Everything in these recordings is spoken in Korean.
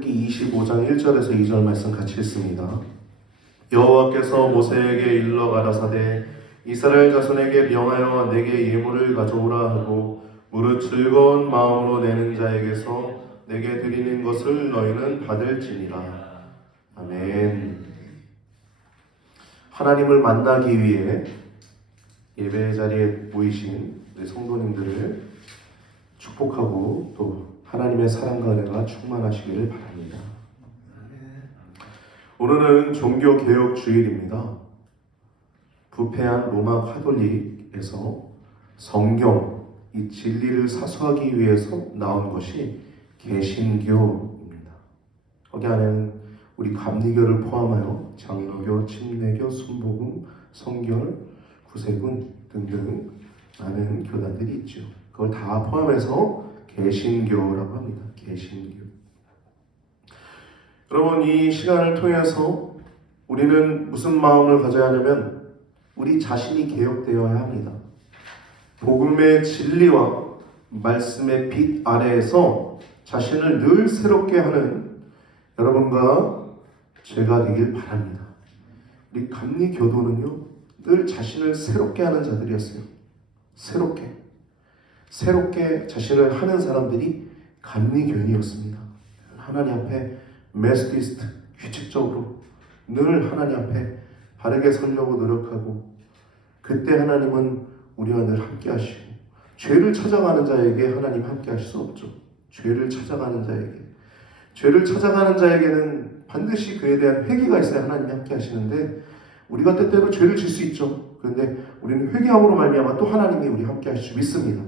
출애굽기 25장 1절에서 2절 말씀 같이 읽습니다. 여호와께서 모세에게 일러 가라사대 이스라엘 자손에게 명하여 내게 예물을 가져오라 하고 무릇 즐거운 마음으로 내는 자에게서 내게 드리는 것을 너희는 받을지니라. 아멘. 하나님을 만나기 위해 예배 자리에 모이신 우리 성도님들을 축복하고 또 하나님의 사랑과 은혜가 충만하시기를 바랍니다. 오늘은 종교개혁 주일입니다. 부패한 로마 카톨릭에서 성경, 이 진리를 사수하기 위해서 나온 것이 개신교입니다. 거기 안에는 우리 감리교를 포함하여 장로교, 침례교, 순복음, 성결, 구세군 등등 많은 교단들이 있죠. 그걸 다 포함해서 개신교라고 합니다. 개신교. 여러분, 이 시간을 통해서 우리는 무슨 마음을 가져야 하냐면 우리 자신이 개혁되어야 합니다. 복음의 진리와 말씀의 빛 아래에서 자신을 늘 새롭게 하는 여러분과 제가 되길 바랍니다. 우리 감리교도는요, 늘 자신을 새롭게 하는 자들이었어요. 새롭게 자신을 하는 사람들이 감리교인이었습니다. 하나님 앞에 메소디스트, 규칙적으로 늘 하나님 앞에 바르게 서려고 노력하고, 그때 하나님은 우리와 늘 함께 하시고, 죄를 찾아가는 자에게 하나님 함께 하실 수 없죠. 죄를 찾아가는 자에게는 반드시 그에 대한 회개가 있어야 하나님이 함께 하시는데, 우리가 때때로 죄를 질 수 있죠. 그런데 우리는 회개함으로 말미암아 또 하나님이 우리 함께 하실 줄 믿습니다.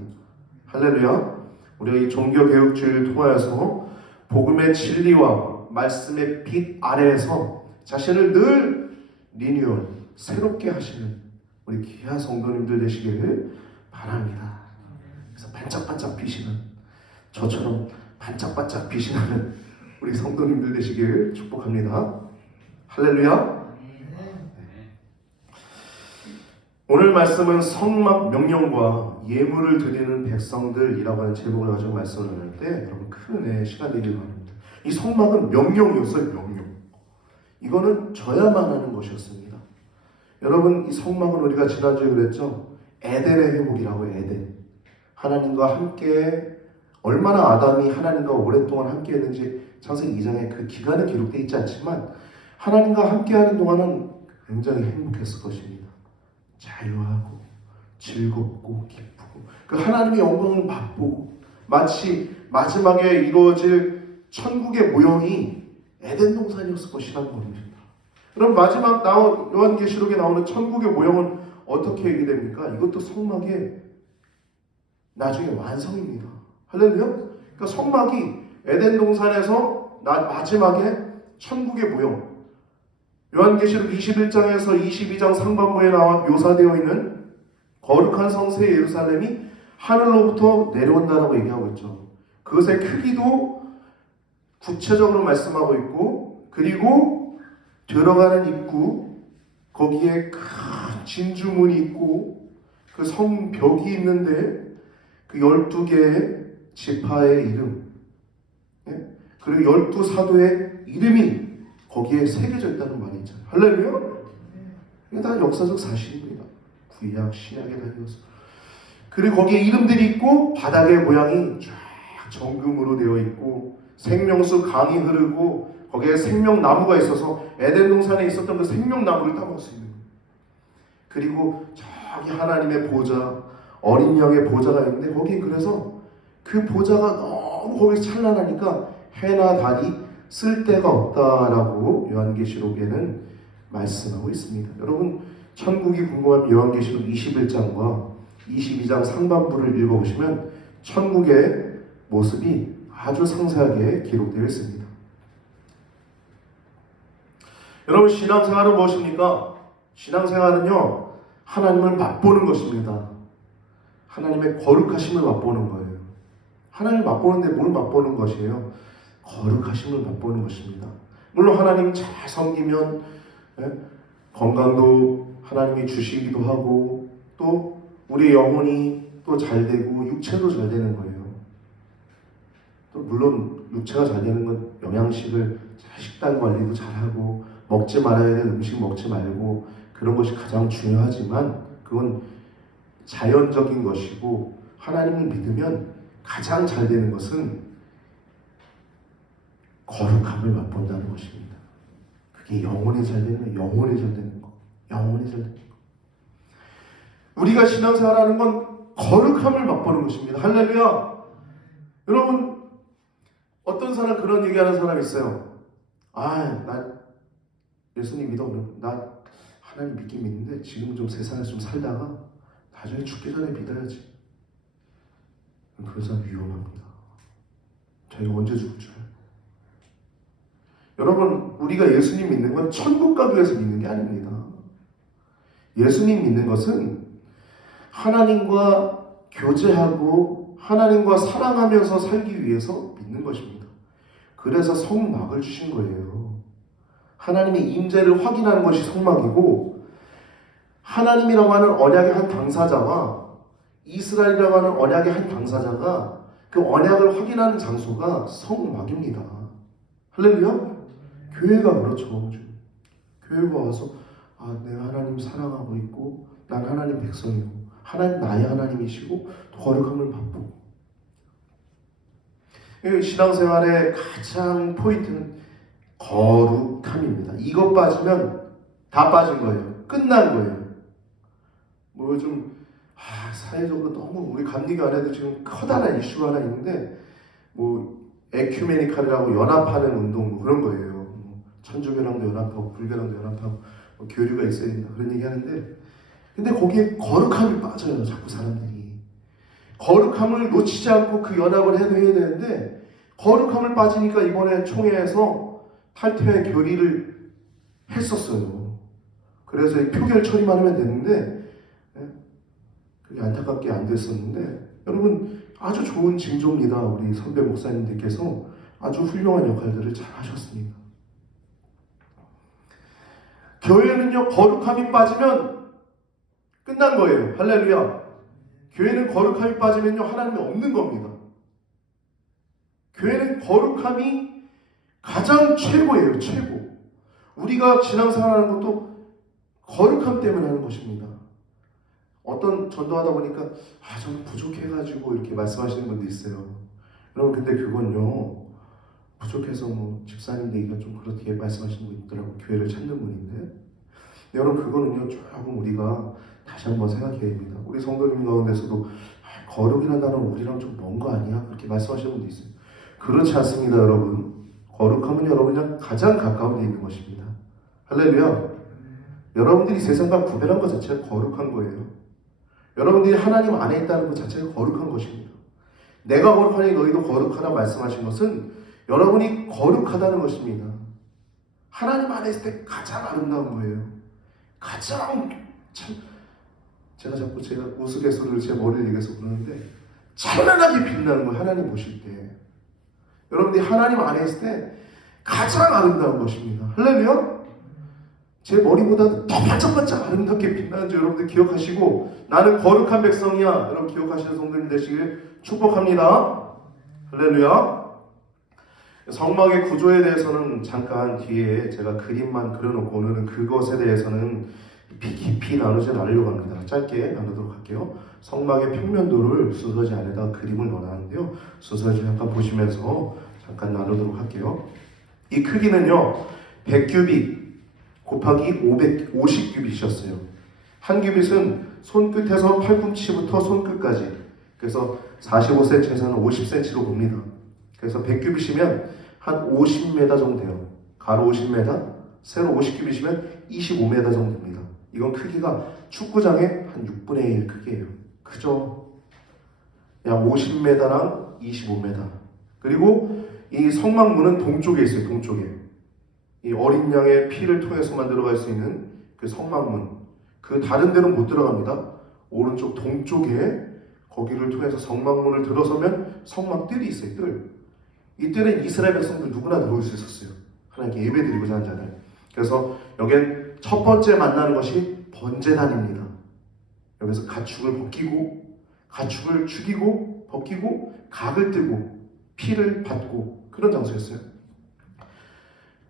할렐루야. 우리가 이 종교개혁주의를 통하여서 복음의 진리와 말씀의 빛 아래에서 자신을 늘 리뉴얼, 새롭게 하시는 우리 귀한 성도님들 되시기를 바랍니다. 그래서 반짝반짝 빛이는, 저처럼 반짝반짝 빛이 나는 우리 성도님들 되시기를 축복합니다. 할렐루야. 오늘 말씀은 성막 명령과 예물을 드리는 백성들이라고 하는 제목을 가지고 말씀을 나눌 때 여러분 큰 은혜의 시간 되기를 바랍니다. 이 성막은 명령이었어요. 명령. 이거는 져야만 하는 것이었습니다. 여러분, 이 성막은 우리가 지난주에 그랬죠. 에덴의 회복이라고 해요. 에덴. 하나님과 함께, 얼마나 아담이 하나님과 오랫동안 함께 했는지 창세기 2장에 그 기간은 기록되어 있지 않지만 하나님과 함께하는 동안은 굉장히 행복했을 것입니다. 자유하고 즐겁고 기쁘고 그 하나님의 영광을 맛보고, 마치 마지막에 이루어질 천국의 모형이 에덴 동산이었을 것이라는 겁니다. 그럼 마지막 요한계시록에 나오는 천국의 모형은 어떻게 얘기됩니까? 이것도 성막의 나중에 완성입니다. 할렐루야. 그러니까 성막이 에덴 동산에서 마지막에 천국의 모형, 요한계시록 21장에서 22장 상반부에 나와 묘사되어 있는 거룩한 성세 예루살렘이 하늘로부터 내려온다라고 얘기하고 있죠. 그것의 크기도 구체적으로 말씀하고 있고, 그리고 들어가는 입구, 거기에 큰 진주문이 있고 그 성벽이 있는데 그 12개의 지파의 이름, 그리고 12사도의 이름이 거기에 새겨져 있다는 말이 있잖아요. 할렐루야? 이게 다 역사적 사실입니다. 구약, 신약에 다 이어서. 그리고 거기에 이름들이 있고, 바닥의 모양이 쫙 정금으로 되어 있고, 생명수 강이 흐르고, 거기에 생명나무가 있어서 에덴 동산에 있었던 그 생명나무를 따먹을 수 있는 거예요. 그리고 저기 하나님의 보좌, 어린 양의 보좌가 있는데, 거기 그래서 그 보좌가 너무 거기서 찬란하니까 해나 달이 쓸 데가 없다라고 요한계시록에는 말씀하고 있습니다. 여러분, 천국이 궁금하면 요한계시록 21장과 22장 상반부를 읽어보시면 천국의 모습이 아주 상세하게 기록되어 있습니다. 여러분, 신앙생활은 무엇입니까? 신앙생활은요, 하나님을 맛보는 것입니다. 하나님의 거룩하심을 맛보는 거예요. 하나님을 맛보는데 뭘 맛보는 것이에요? 거룩하심을 맛보는 것입니다. 물론 하나님 잘 섬기면 건강도 하나님이 주시기도 하고, 또 우리 영혼이 또 잘 되고 육체도 잘 되는 거예요. 또 물론 육체가 잘 되는 건 영양식을 식단 관리도 잘하고 먹지 말아야 될 음식 먹지 말고 그런 것이 가장 중요하지만 그건 자연적인 것이고 하나님을 믿으면 가장 잘 되는 것은 거룩함을 맛본다는 것입니다. 그게 영원히 잘 되는 거, 영원히 잘 되는 거, 영원히 잘 되는 거. 우리가 신앙생활하는 건 거룩함을 맛보는 것입니다. 할렐루야. 여러분 어떤 사람 그런 얘기하는 사람 있어요. 나 예수님 믿어. 나 하나님 믿긴 믿는데 지금 좀 세상에 좀 살다가 나중에 죽기 전에 믿어야지. 그런 사람 위험합니다. 자기가 언제 죽을 줄 알아요. 여러분 우리가 예수님 믿는 건 천국 가기 위해서 믿는 게 아닙니다. 예수님 믿는 것은 하나님과 교제하고 하나님과 사랑하면서 살기 위해서 믿는 것입니다. 그래서 성막을 주신 거예요. 하나님의 임재를 확인하는 것이 성막이고 하나님이라고 하는 언약의 한 당사자와 이스라엘이라고 하는 언약의 한 당사자가 그 언약을 확인하는 장소가 성막입니다. 할렐루야? 교회가 그렇죠. 교회가 와서 내가 하나님 사랑하고 있고 난 하나님 백성이고 하나님 나의 하나님이시고 거룩함을 맛보고. 신앙생활의 가장 포인트는 거룩함입니다. 이것 빠지면 다 빠진 거예요. 끝난 거예요. 뭐 요즘 사회적으로 너무 우리 감리교 안에도 지금 커다란 이슈가 하나 있는데 뭐 에큐메니칼이라고 연합하는 운동 뭐 그런 거예요. 천주교랑도 연합하고 불교랑도 연합하고 뭐 교류가 있어야 된다 그런 얘기 하는데 근데 거기에 거룩함이 빠져요. 자꾸 사람들이 거룩함을 놓치지 않고 그 연합을 해야 되는데 거룩함을 빠지니까 이번에 총회에서 탈퇴 결의를 했었어요. 그래서 표결 처리만 하면 되는데 그게 안타깝게 안 됐었는데 여러분 아주 좋은 징조입니다. 우리 선배 목사님들께서 아주 훌륭한 역할들을 잘 하셨습니다. 교회는요 거룩함이 빠지면 끝난 거예요. 할렐루야. 교회는 거룩함이 빠지면요 하나님이 없는 겁니다. 교회는 거룩함이 가장 최고예요. 최고. 우리가 신앙생활하는 것도 거룩함 때문에 하는 것입니다. 어떤 전도하다 보니까 저는 부족해가지고 이렇게 말씀하시는 분도 있어요. 여러분 근데 그건요 부족해서 뭐 집사님 얘기가 좀 그렇게 말씀하시는 분 있더라고. 교회를 찾는 분인데 여러분 그거는요 조금 우리가 다시 한번 생각해야 됩니다. 우리 성도님 가운데서도 거룩이라는 단어는 우리랑 좀 먼 거 아니야? 그렇게 말씀하시는 분도 있어요. 그렇지 않습니다. 여러분 거룩함은 여러분이랑 가장 가까운 데 있는 것입니다. 할렐루야. 여러분들이 세상과 구별한 것 자체가 거룩한 거예요. 여러분들이 하나님 안에 있다는 것 자체가 거룩한 것입니다. 내가 거룩하니 너희도 거룩하라 말씀하신 것은 여러분이 거룩하다는 것입니다. 하나님 안에 있을 때 가장 아름다운 거예요. 가장 제가 우스갯소리를 제 머리를 얘기해서 그러는데 찬란하게 빛나는 거예요. 하나님 보실 때 여러분들이 하나님 안에 있을 때 가장 아름다운 것입니다. 할렐루야. 제 머리보다 더 반짝반짝 아름답게 빛나는 줄 여러분들 기억하시고 나는 거룩한 백성이야 여러분 기억하시는 성도님 되시길 축복합니다. 할렐루야. 성막의 구조에 대해서는 잠깐 뒤에 제가 그림만 그려놓고 오늘은 그것에 대해서는 깊이 나누지 않으려고 합니다. 짧게 나누도록 할게요. 성막의 평면도를 순서지 안에다 그림을 넣어놨는데요. 순서지 잠깐 보시면서 잠깐 나누도록 할게요. 이 크기는요 100규빗 곱하기 550규빗이었어요. 한 규빗은 손끝에서 팔꿈치부터 손끝까지 그래서 45cm에서는 50cm로 봅니다. 그래서 100규빗이면 한 50m 정도 돼요. 가로 50m, 세로 50규빗이면 25m 정도 됩니다. 이건 크기가 축구장의 한 6분의 1 크기예요. 크죠? 약 50m랑 25m. 그리고 이 성막문은 동쪽에 있어요. 동쪽에. 이 어린 양의 피를 통해서만 들어갈 수 있는 그 성막문. 그 다른 데는 못 들어갑니다. 오른쪽 동쪽에 거기를 통해서 성막문을 들어서면 성막뜰이 있어요. 뜰. 이때는 이스라엘 백성들 누구나 들어올 수 있었어요. 하나님께 예배드리고자 하는 자는. 그래서 여기엔 첫 번째 만나는 것이 번제단입니다. 여기서 가축을 죽이고 벗기고 각을 뜨고 피를 받고 그런 장소였어요.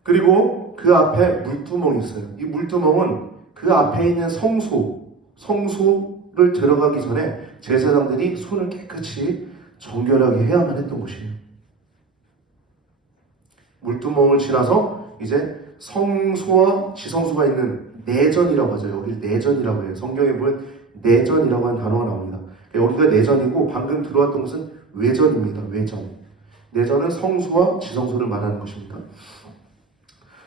그리고 그 앞에 물두멍이 있어요. 이 물두멍은 그 앞에 있는 성소를 들어가기 전에 제사장들이 손을 깨끗이 정결하게 해야만 했던 곳이에요. 물두멍을 지나서 이제 성소와 지성소가 있는 내전이라고 하죠. 여기 내전이라고 해요. 성경에 보면 내전이라고 하는 단어가 나옵니다. 여기가 내전이고 방금 들어왔던 것은 외전입니다. 외전. 내전은 성소와 지성소를 말하는 것입니다.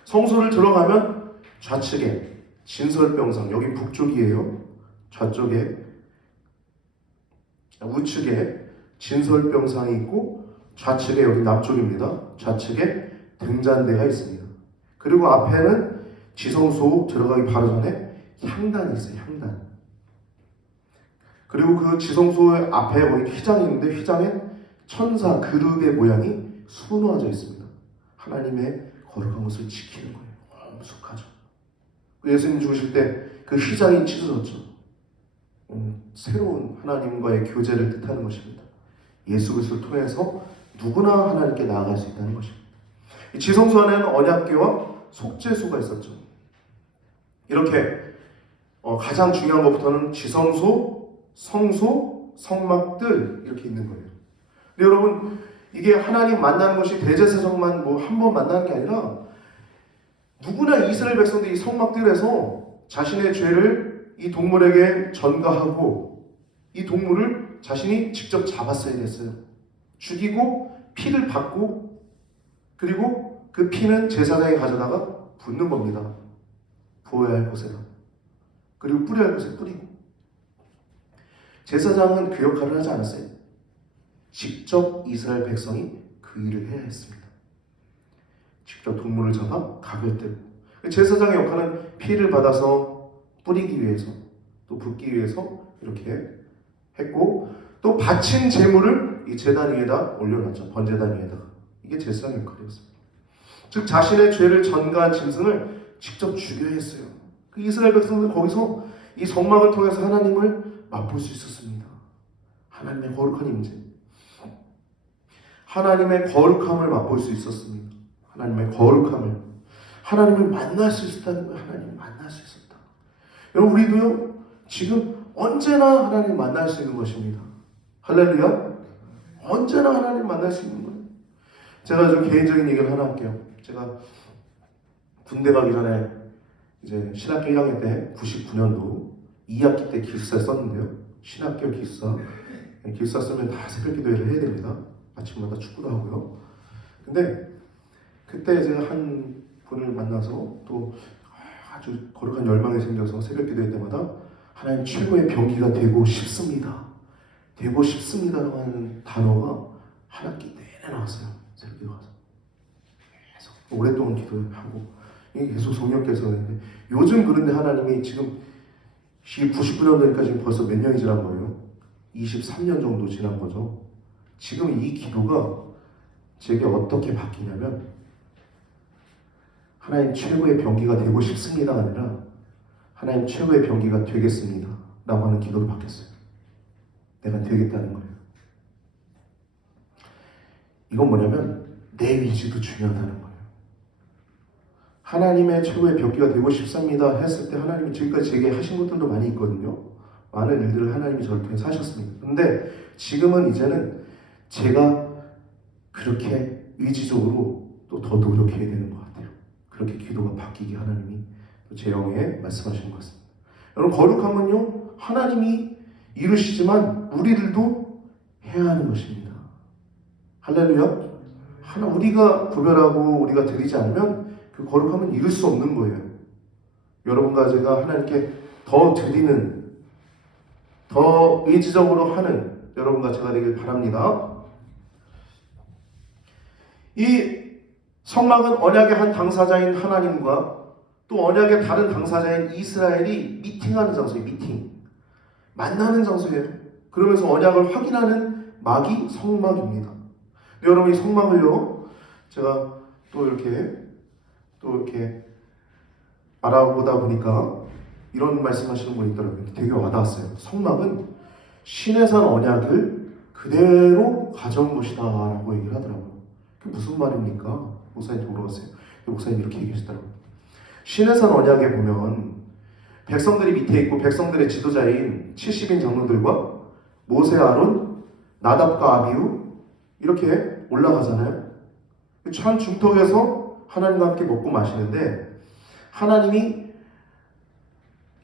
성소를 들어가면 좌측에 진설병상, 여기 북쪽이에요. 좌쪽에 우측에 진설병상이 있고 좌측에 여기 남쪽입니다. 좌측에 등잔대가 있습니다. 그리고 앞에는 지성소 들어가기 바로 전에 향단이 있어요. 향단. 그리고 그 지성소의 앞에 거기 휘장이 있는데 휘장엔 천사 그룹의 모양이 수놓아져 있습니다. 하나님의 거룩한 것을 지키는 거예요. 엄숙하죠. 예수님 죽으실 때 그 휘장이 찢어졌죠. 새로운 하나님과의 교제를 뜻하는 것입니다. 예수 그리스도를 통해서 누구나 하나님께 나아갈 수 있다는 것입니다. 이 지성소 안에는 언약궤와 속죄소가 있었죠. 이렇게 가장 중요한 것부터는 지성소, 성소, 성막들 이렇게 있는 거예요. 근데 여러분 이게 하나님 만나는 것이 대제사장만 뭐 한 번 만나는 게 아니라 누구나 이스라엘 백성들이 이 성막들에서 자신의 죄를 이 동물에게 전가하고 이 동물을 자신이 직접 잡았어야 됐어요. 죽이고 피를 받고 그리고 그 피는 제사장이 가져다가 붓는 겁니다. 부어야 할 곳에다. 그리고 뿌려야 할 곳에 뿌리고. 제사장은 그 역할을 하지 않았어요. 직접 이스라엘 백성이 그 일을 해야 했습니다. 직접 동물을 잡아 각을 떼고. 제사장의 역할은 피를 받아서 뿌리기 위해서 또 붓기 위해서 이렇게 했고 또 바친 제물을 이 제단 위에다 올려놨죠. 번제단 위에다가. 이게 제사장의 역할이었습니다. 즉 자신의 죄를 전가한 짐승을 직접 죽여야 했어요. 그 이스라엘 백성들 거기서 이 성막을 통해서 하나님을 맛볼 수 있었습니다. 하나님의 거룩한 임재. 하나님의 거룩함을 맛볼 수 있었습니다. 하나님의 거룩함을. 하나님을 만날 수 있었다는 거예요. 하나님을 만날 수 있었다. 여러분 우리도요. 지금 언제나 하나님을 만날 수 있는 것입니다. 할렐루야. 언제나 하나님을 만날 수 있는 거예요. 제가 좀 개인적인 얘기를 하나 할게요. 제가 군대 가기 전에 이제 신학교 1학년 때 99년도 2학기 때 기숙사에 썼는데요. 신학교 기숙사. 기숙사 쓰면 다 새벽 기도회를 해야 됩니다. 아침마다 축구도 하고요. 근데 그때 제가 한 분을 만나서 또 아주 거룩한 열망이 생겨서 새벽 기도회 때마다 하나님 최고의 병기가 되고 싶습니다. 되고 싶습니다라고 하는 단어가 한 학기 내내 나왔어요. 새벽 기도 가서. 계속 오랫동안 기도하고 이게 계속 성령께서 했는데 요즘 그런데 하나님이 지금 99년도니까 지금 벌써 몇 년이 지난 거예요? 23년 정도 지난 거죠. 지금 이 기도가 제게 어떻게 바뀌냐면 하나님 최고의 병기가 되고 싶습니다가 아니라 하나님 최고의 병기가 되겠습니다 라고 하는 기도로 바뀌었어요. 내가 되겠다는 거예요. 이건 뭐냐면 내 위지도 중요하다는 거예요. 하나님의 최고의 병기가 되고 싶습니다 했을 때 하나님이 지금까지 제게 하신 것들도 많이 있거든요. 많은 일들을 하나님이 저를 통해서 하셨습니다. 근데 지금은 이제는 제가 그렇게 의지적으로 또 더 노력해야 되는 것 같아요. 그렇게 기도가 바뀌게 하나님이 제 영에 말씀하시는 것 같습니다. 여러분 거룩함은요 하나님이 이루시지만 우리들도 해야 하는 것입니다. 할렐루야. 하나 우리가 구별하고 우리가 드리지 않으면 그 거룩함은 이룰 수 없는 거예요. 여러분과 제가 하나님께 더 드리는 더 의지적으로 하는 여러분과 제가 되길 바랍니다. 이 성막은 언약의 한 당사자인 하나님과 또 언약의 다른 당사자인 이스라엘이 미팅하는 장소예요. 미팅. 만나는 장소예요. 그러면서 언약을 확인하는 막이 성막입니다. 여러분 이 성막을요. 제가 또 이렇게 알아보다 보니까 이런 말씀하시는 분이 있더라고요. 되게 와닿았어요. 성막은 신의 산 언약을 그대로 가져온 것이다 라고 얘기를 하더라고요. 그게 무슨 말입니까? 목사님 물어봤어요. 목사님 이렇게 얘기하시더라고요. 신의 산 언약에 보면 백성들이 밑에 있고 백성들의 지도자인 70인 장로들과 모세, 아론, 나답과 아비후 이렇게 올라가잖아요. 산 중턱에서 하나님과 함께 먹고 마시는데 하나님이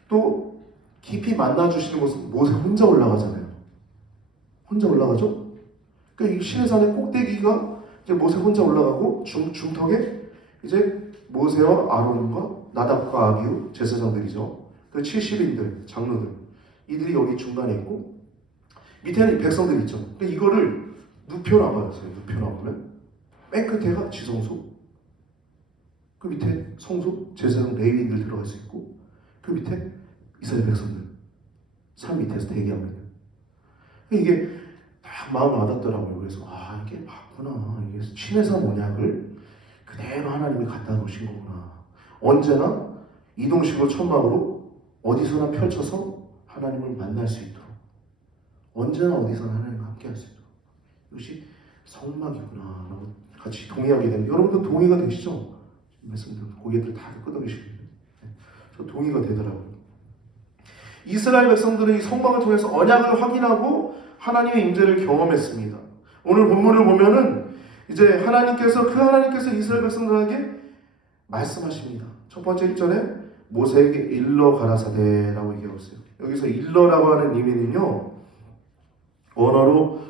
또 깊이 만나주시는 곳은 모세 혼자 올라가잖아요. 혼자 올라가죠? 그러니까 이 시내산의 꼭대기가 이제 모세 혼자 올라가고 중턱에 이제 모세와 아론과 나답과 아비후 제사장들이죠. 그 70인들, 장로들 이들이 여기 중간에 있고 밑에는 백성들이 있죠. 그러니까 이거를 눕혀놔봐요. 눕혀놔보면 맨 끝에가 지성소, 그 밑에 성소, 제사장 레위인들 들어갈 수 있고 그 밑에 이스라엘 백성들 산 밑에서 대기하고 있는. 이게 딱 마음에 와닿더라고요. 그래서 이게 맞구나. 이게 신해산 언약을 그대로 하나님이 갖다 놓으신 거구나. 언제나 이동식으로 천막으로 어디서나 펼쳐서 하나님을 만날 수 있도록, 언제나 어디서나 하나님과 함께 할 수 있도록, 이것이 성막이구나 라고 같이 동의하게 됩니다. 여러분도 동의가 되시죠? 말씀드린 고개들 다 끄덕이시는데 저 동의가 되더라고요. 이스라엘 백성들은 이 성막을 통해서 언약을 확인하고 하나님의 임재를 경험했습니다. 오늘 본문을 보면은 이제 하나님께서 이스라엘 백성들에게 말씀하십니다. 첫 번째 1절에 모세에게 일러 가라사대라고 얘기하고 있어요. 여기서 일러라고 하는 의미는요, 원어로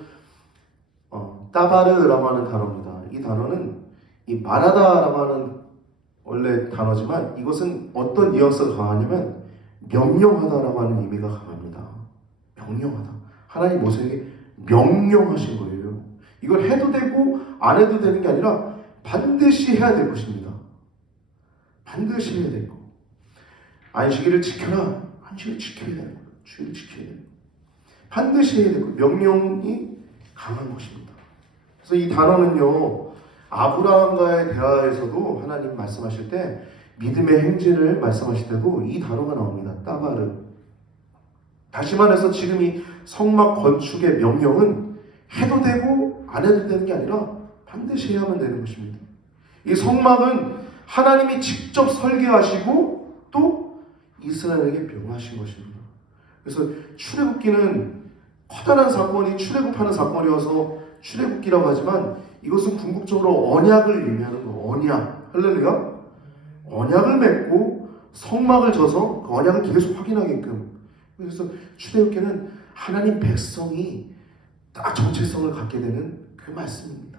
따바르라고 하는 단어입니다. 이 단어는 이 말하다라고 하는 원래 단어지만 이것은 어떤 뉘앙스가 강하냐면 명령하다라고 하는 의미가 강합니다. 명령하다. 하나님 모세에게 명령하신 거예요. 이걸 해도 되고 안 해도 되는 게 아니라 반드시 해야 될 것입니다. 반드시 해야 될 거. 안식일을 지켜라. 안식일을 지켜야 되는 거예요. 주일을 지켜야 되는 거예요. 반드시 해야 될 거예요. 명령이 강한 것입니다. 그래서 이 단어는요, 아브라함과의 대화에서도 하나님 말씀하실 때 믿음의 행진을 말씀하실 때도 이 단어가 나옵니다. 따바르. 다시 말해서 지금 이 성막 건축의 명령은 해도 되고 안 해도 되는 게 아니라 반드시 해야만 되는 것입니다. 이 성막은 하나님이 직접 설계하시고 또 이스라엘에게 명하신 것입니다. 그래서 출애굽기는 커다란 사건이 출애굽하는 사건이어서 출애굽기라고 하지만 이것은 궁극적으로 언약을 의미하는 거. 언약. 할렐루야. 언약을 맺고 성막을 져서 그 언약을 계속 확인하게끔. 그래서 출애굽기는 하나님 백성이 딱 정체성을 갖게 되는 그 말씀입니다.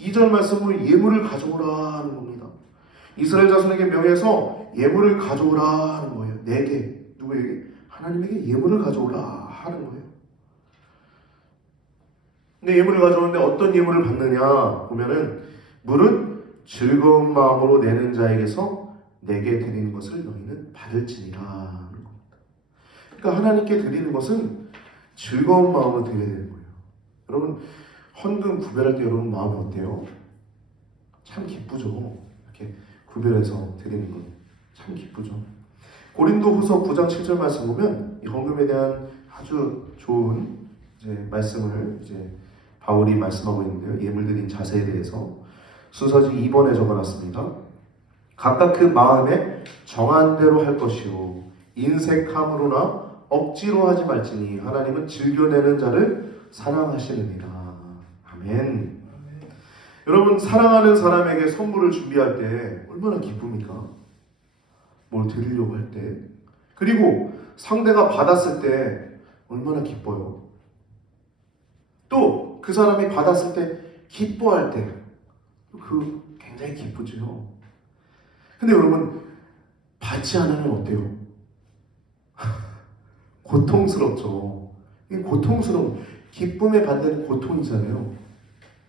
2절 말씀은 예물을 가져오라 하는 겁니다. 이스라엘 자손에게 명해서 예물을 가져오라 하는 거예요. 내게, 누구에게? 하나님에게 예물을 가져오라 하는 거예요. 근데 예물을 가져오는데 어떤 예물을 받느냐 보면은 무릇 즐거운 마음으로 내는 자에게서 내게 드리는 것을 너희는 받을지니라 하는 겁니다. 그러니까 하나님께 드리는 것은 즐거운 마음으로 드려야 되는 거예요. 여러분 헌금 구별할 때 여러분 마음이 어때요? 참 기쁘죠. 이렇게 구별해서 드리는 건 참 기쁘죠. 고린도후서 9장 7절 말씀 보면 이 헌금에 대한 아주 좋은 이제 말씀을 이제 바울이 말씀하고 있는데요. 예물 드린 자세에 대해서 순서지 2번에 적어놨습니다. 각각 그 마음에 정한 대로 할 것이요 인색함으로나 억지로 하지 말지니 하나님은 즐겨내는 자를 사랑하시느니라. 아멘. 여러분 사랑하는 사람에게 선물을 준비할 때 얼마나 기쁩니까? 뭘 드리려고 할 때. 그리고 상대가 받았을 때 얼마나 기뻐요. 또 그 사람이 받았을 때 기뻐할 때 그 굉장히 기쁘죠. 근데 여러분 받지 않으면 어때요? 고통스럽죠. 이게 고통스러운, 기쁨의 반대는 고통이잖아요.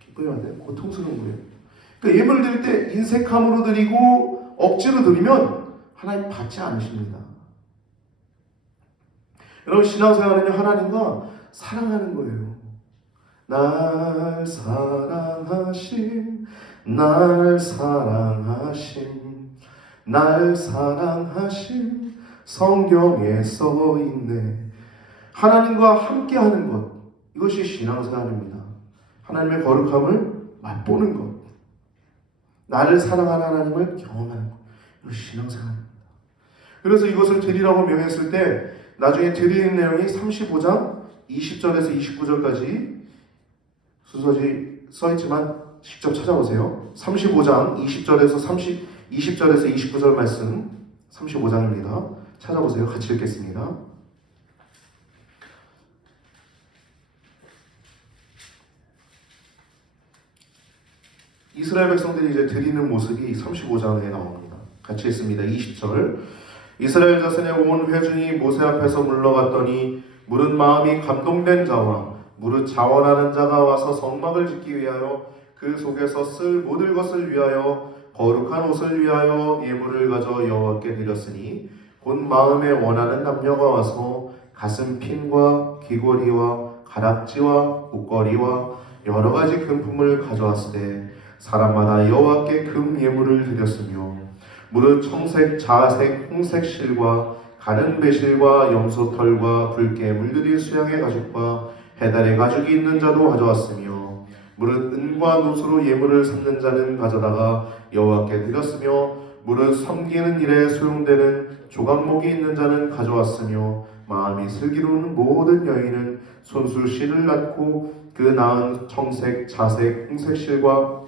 기쁨의 반대는 고통스러운 거예요. 그러니까 예물 드릴 때 인색함으로 드리고 억지로 드리면 하나님 받지 않으십니다. 여러분 신앙생활은요 하나님과 사랑하는 거예요. 날 사랑하심, 날 사랑하심, 날 사랑하심 성경에 써있네. 하나님과 함께하는 것, 이것이 신앙생활입니다. 하나님의 거룩함을 맛보는 것, 나를 사랑하는 하나님을 경험하는 것, 이것이 신앙생활입니다. 그래서 이것을 드리라고 명했을 때 나중에 드리는 내용이 35장 20절에서 29절까지 순서지 써있지만 직접 찾아보세요. 35장 20절에서 29절 말씀 35장입니다. 찾아보세요. 같이 읽겠습니다. 이스라엘 백성들이 이제 드리는 모습이 35장에 나옵니다. 같이 읽습니다. 20절. 이스라엘 자손의 온 회중이 모세 앞에서 물러갔더니 무릇 마음이 감동된 자와 무릇 자원하는 자가 와서 성막을 짓기 위하여 그 속에서 쓸 모든 것을 위하여 거룩한 옷을 위하여 예물을 가져 여호와께 드렸으니 곧 마음에 원하는 남녀가 와서 가슴 핀과 귀걸이와 가락지와 목걸이와 여러 가지 금품을 가져왔을 때 사람마다 여호와께 금 예물을 드렸으며 무릇 청색, 자색, 홍색 실과 가는 배실과 염소털과 붉게 물들인 수양의 가죽과 해달의 가죽이 있는 자도 가져왔으며 무릇 은과 노수로 예물을 삼는 자는 가져다가 여호와께 드렸으며 무릇 섬기는 일에 소용되는 조각목이 있는 자는 가져왔으며 마음이 슬기로운 모든 여인은 손수 실을 낳고 그 낳은 청색, 자색, 홍색 실과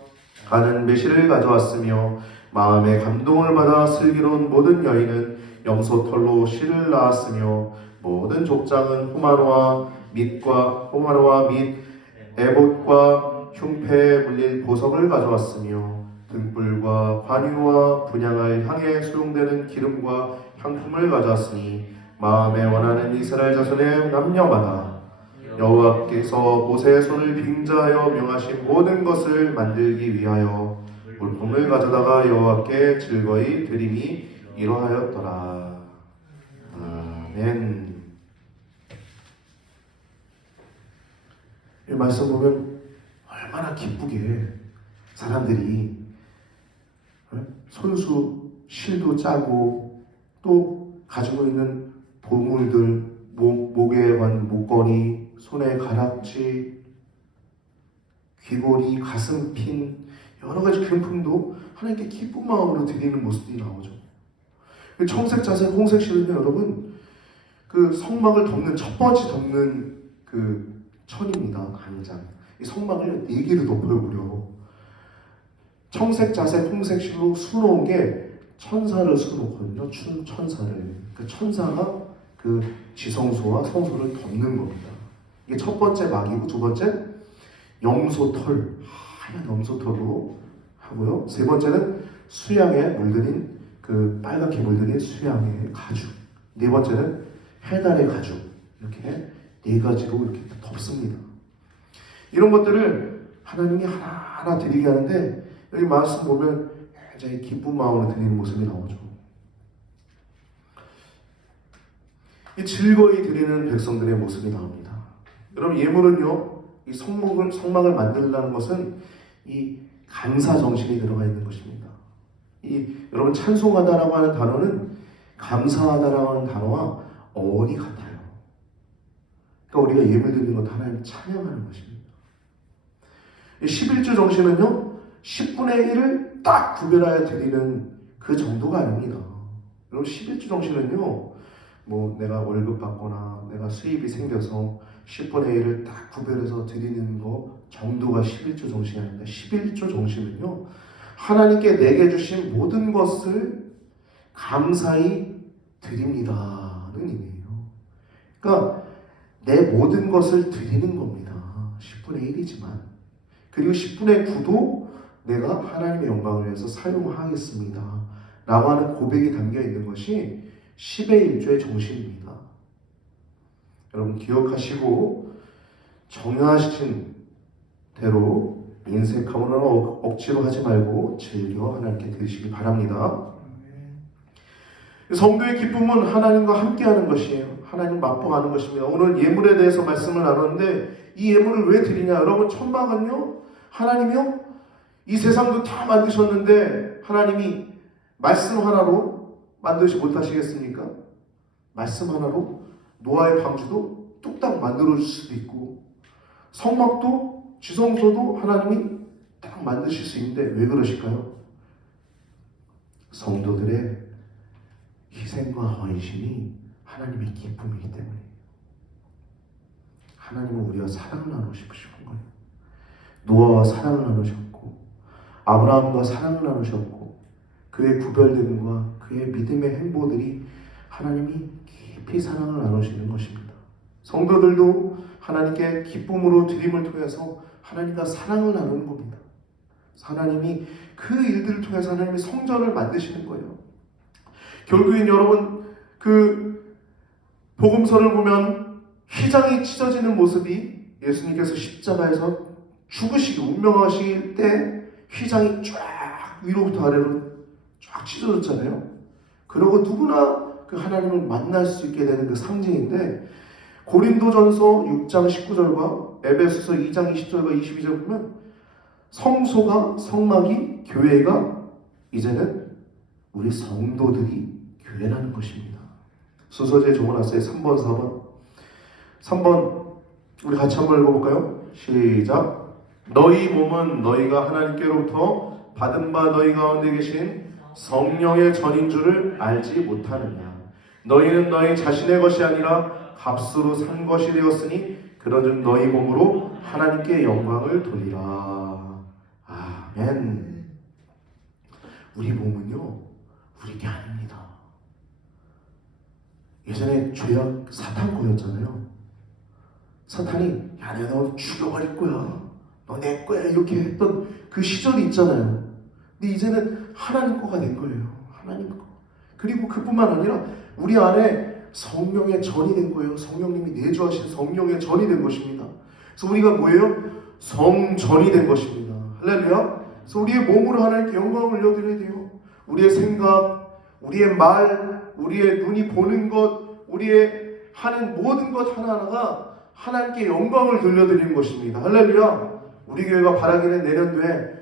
가는 매실을 가져왔으며 마음의 감동을 받아 슬기로운 모든 여인은 염소털로 실을 낳았으며 모든 족장은 호마노와 및 에봇과 흉패에 물릴 보석을 가져왔으며 등불과 관유와 분향할 향에 소용되는 기름과 향품을 가져왔으니 마음에 원하는 이스라엘 자손의 남녀마다 여호와께서 모세의 손을 빙자하여 명하신 모든 것을 만들기 위하여 물품을 가져다가 여호와께 즐거이 드림이 이러하였더라. 아멘. 이 말씀 보면 얼마나 기쁘게 사람들이 손수 실도 짜고 또 가지고 있는 보물들, 목에 관 목걸이, 손에 가락지, 귀걸이, 가슴핀 여러 가지 금품도 하나님께 기쁜 마음으로 드리는 모습이 나오죠. 청색, 자색, 홍색 실은 여러분 그 성막을 덮는 첫 번째 덮는 그 천입니다. 간장. 이 성막을 4개로 덮어요 무려. 청색, 자색, 홍색 실로 수놓은 게 천사를 수놓거든요. 천사를. 그 천사가 그 지성소와 성소를 덮는 겁니다. 이게 첫 번째 막이고 두 번째 염소털, 하얀 염소털로 하고요. 세 번째는 수양에 물들인 그 빨갛게 물들인 수양의 가죽. 네 번째는 해달의 가죽. 이렇게 4가지로 이렇게 덮습니다. 이런 것들을 하나님이 하나하나 드리게 하는데 여기 말씀 보면 굉장히 기쁜 마음으로 드리는 모습이 나오죠. 이 즐거이 드리는 백성들의 모습이 나옵니다. 여러분 예물은요, 이 성막을 만들라는 것은 이 감사 정신이 들어가 있는 것입니다. 여러분 찬송하다라고 하는 단어는 감사하다라고 하는 단어와 어원이 같아요. 그러니까 우리가 예물 드리는 것도 하나님 찬양하는 것입니다. 11조 정신은요, 10분의 1을 딱 구별하여 드리는 그 정도가 아닙니다. 여러분 11조 정신은요, 뭐 내가 월급 받거나 내가 수입이 생겨서 10분의 1을 딱 구별해서 드리는 거 정도가 11조 정신이 아닙니다. 11조 정신은요, 하나님께 내게 주신 모든 것을 감사히 드립니다는 의미예요. 그러니까 내 모든 것을 드리는 겁니다. 10분의 1이지만 그리고 10분의 9도 내가 하나님의 영광을 위해서 사용하겠습니다 라고 하는 고백이 담겨 있는 것이 10의 1조의 정신입니다. 여러분 기억하시고 정하신 대로 인색함으로 억지로 하지 말고 즐겨 하나님께 드리시기 바랍니다. 성도의 기쁨은 하나님과 함께하는 것이에요. 하나님 맛보아하는 것입니다. 오늘 예물에 대해서 말씀을 나눴는데 이 예물을 왜 드리냐? 여러분 천막은요, 하나님이요 이 세상도 다 만드셨는데 하나님이 말씀 하나로 만드시 못하시겠습니까? 말씀 하나로 노아의 방주도 뚝딱 만들어줄 수도 있고 성막도 지성소도 하나님이 딱 만드실 수 있는데 왜 그러실까요? 성도들의 희생과 헌신이 하나님의 기쁨이기 때문에. 하나님은 우리와 사랑을 나누고 싶으신 거예요. 노아와 사랑을 나누셨고 아브라함과 사랑을 나누셨고 그의 구별됨과 그의 믿음의 행보들이 하나님이 깊이 사랑을 나누시는 것입니다. 성도들도 하나님께 기쁨으로 드림을 통해서 하나님과 사랑을 나누는 겁니다. 하나님이 그 일들을 통해서 하나님이 성전을 만드시는 거예요. 결국엔 여러분 그 복음서를 보면 휘장이 찢어지는 모습이 예수님께서 십자가에서 죽으시기 운명하실 때 휘장이 쫙 위로부터 아래로 쫙 찢어졌잖아요. 그러고 누구나 그 하나님을 만날 수 있게 되는 그 상징인데 고린도전서 6장 19절과 에베소서 2장 20절과 22절 보면 성소가 성막이 교회가 이제는 우리 성도들이 교회라는 것입니다. 순서지에 적어놨어요. 3번 4번 3번 우리 같이 한번 읽어볼까요? 시작. 너희 몸은 너희가 하나님께로부터 받은 바 너희 가운데 계신 성령의 전인 줄을 알지 못하느냐. 너희는 너희 자신의 것이 아니라 값으로 산 것이 되었으니 그런즉 너희 몸으로 하나님께 영광을 돌리라. 아멘. 우리 몸은요 우리 게 아닙니다. 예전에 죄악 사탄고였잖아요. 사탄이 야 내가 너 죽여버릴 거야, 너 내 거야 이렇게 했던 그 시절이 있잖아요. 근데 이제는 하나님 거가 된 거예요. 하나님 거. 그리고 그뿐만 아니라 우리 안에 성령의 전이 된 거예요. 성령님이 내주하신 성령의 전이 된 것입니다. 그래서 우리가 뭐예요? 성전이 된 것입니다. 할렐루야. 그래서 우리의 몸으로 하나님께 영광을 올려드려야 돼요. 우리의 생각, 우리의 말, 우리의 눈이 보는 것, 우리의 하는 모든 것 하나하나가 하나님께 영광을 돌려드리는 것입니다. 할렐루야. 우리 교회가 바라기는 내년도에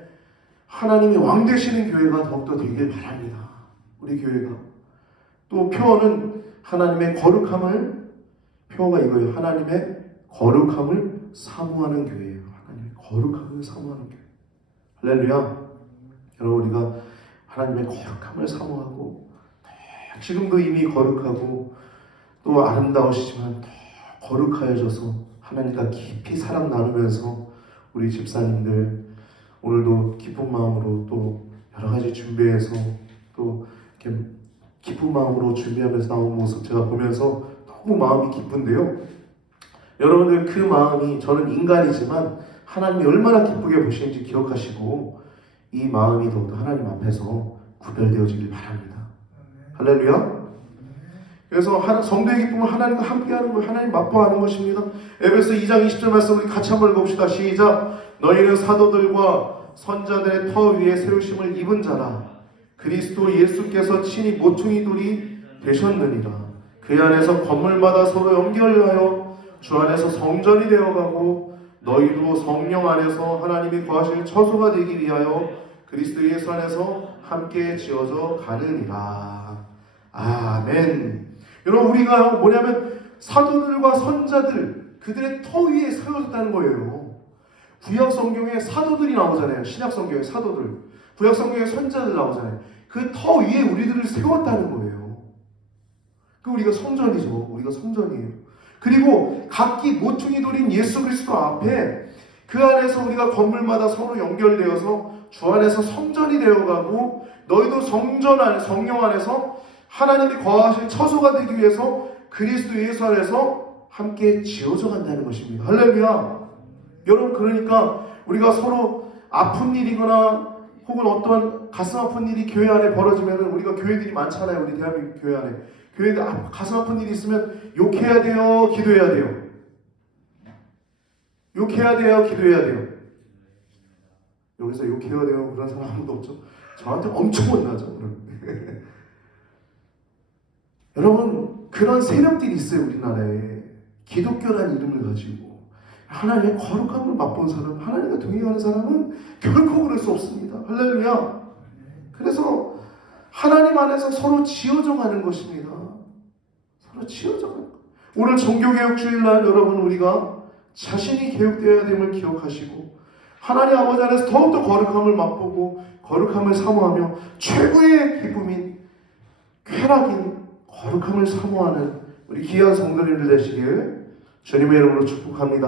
하나님이 왕 되시는 교회가 더욱더 되길 바랍니다. 우리 교회가. 또 표어는 하나님의 거룩함을, 표어가 이거예요. 하나님의 거룩함을 사모하는 교회예요. 하나님의 거룩함을 사모하는 교회. 할렐루야. 여러분 우리가 하나님의 거룩함을 사모하고 지금도 이미 거룩하고 또 아름다우시지만 더 거룩하여져서 하나님과 깊이 사랑 나누면서 우리 집사님들 오늘도 기쁜 마음으로 또 여러 가지 준비해서 또 이렇게 기쁜 마음으로 준비하면서 나온 모습 제가 보면서 너무 마음이 기쁜데요. 여러분들 그 마음이 저는 인간이지만 하나님이 얼마나 기쁘게 보시는지 기억하시고 이 마음이 더욱더 하나님 앞에서 구별되어지길 바랍니다. 할렐루야. 그래서 성도의 기쁨은 하나님과 함께하는 거예요. 하나님 맛보아하는 것입니다. 에베소 2장 20절 말씀 우리 같이 한번 읽어봅시다. 시작. 너희는 사도들과 선자들의 터 위에 세우심을 입은 자라. 그리스도 예수께서 친히 모퉁이 돌이 되셨느니라. 그 안에서 건물마다 서로 연결하여 주 안에서 성전이 되어가고 너희도 성령 안에서 하나님이 거하실 처소가 되기 위하여 그리스도 예수 안에서 함께 지어져 가느니라. 아멘. 여러분 우리가 뭐냐면 사도들과 선자들 그들의 터 위에 세워졌다는 거예요. 구약 성경에 사도들이 나오잖아요. 신약 성경에 사도들, 구약 성경에 선자들 나오잖아요. 그 터 위에 우리들을 세웠다는 거예요. 그 우리가 성전이죠. 우리가 성전이에요. 그리고 각기 모퉁이 돌인 예수 그리스도 앞에 그 안에서 우리가 건물마다 서로 연결되어서 주 안에서 성전이 되어가고 너희도 성전 안에 성령 안에서 하나님이 거하실 처소가 되기 위해서 그리스도 예수 안에서 함께 지어져 간다는 것입니다. 할렐루야. 여러분 그러니까 우리가 서로 아픈 일이거나 혹은 어떤 가슴 아픈 일이 교회 안에 벌어지면 우리가 교회들이 많잖아요. 우리 대한민국 교회 안에 교회들 가슴 아픈 일이 있으면 욕해야 돼요, 기도해야 돼요. 욕해야 돼요, 기도해야 돼요. 여기서 욕해야 돼요 그런 사람 아무도 없죠. 저한테 엄청 혼나죠. 여러분 그런 세력들이 있어요. 우리나라에 기독교라는 이름을 가지고 하나님의 거룩함을 맛본 사람, 하나님과 동행하는 사람은 결코 그럴 수 없습니다. 할렐루야. 그래서 하나님 안에서 서로 지어져 가는 것입니다. 서로 지어져 가는 것. 오늘 종교개혁 주일날 여러분 우리가 자신이 개혁되어야 됨을 기억하시고 하나님 아버지 안에서 더욱더 거룩함을 맛보고 거룩함을 사모하며 최고의 기쁨인 쾌락인 거룩함을 사모하는 우리 귀한 성도님들 되시길 주님의 이름으로 축복합니다.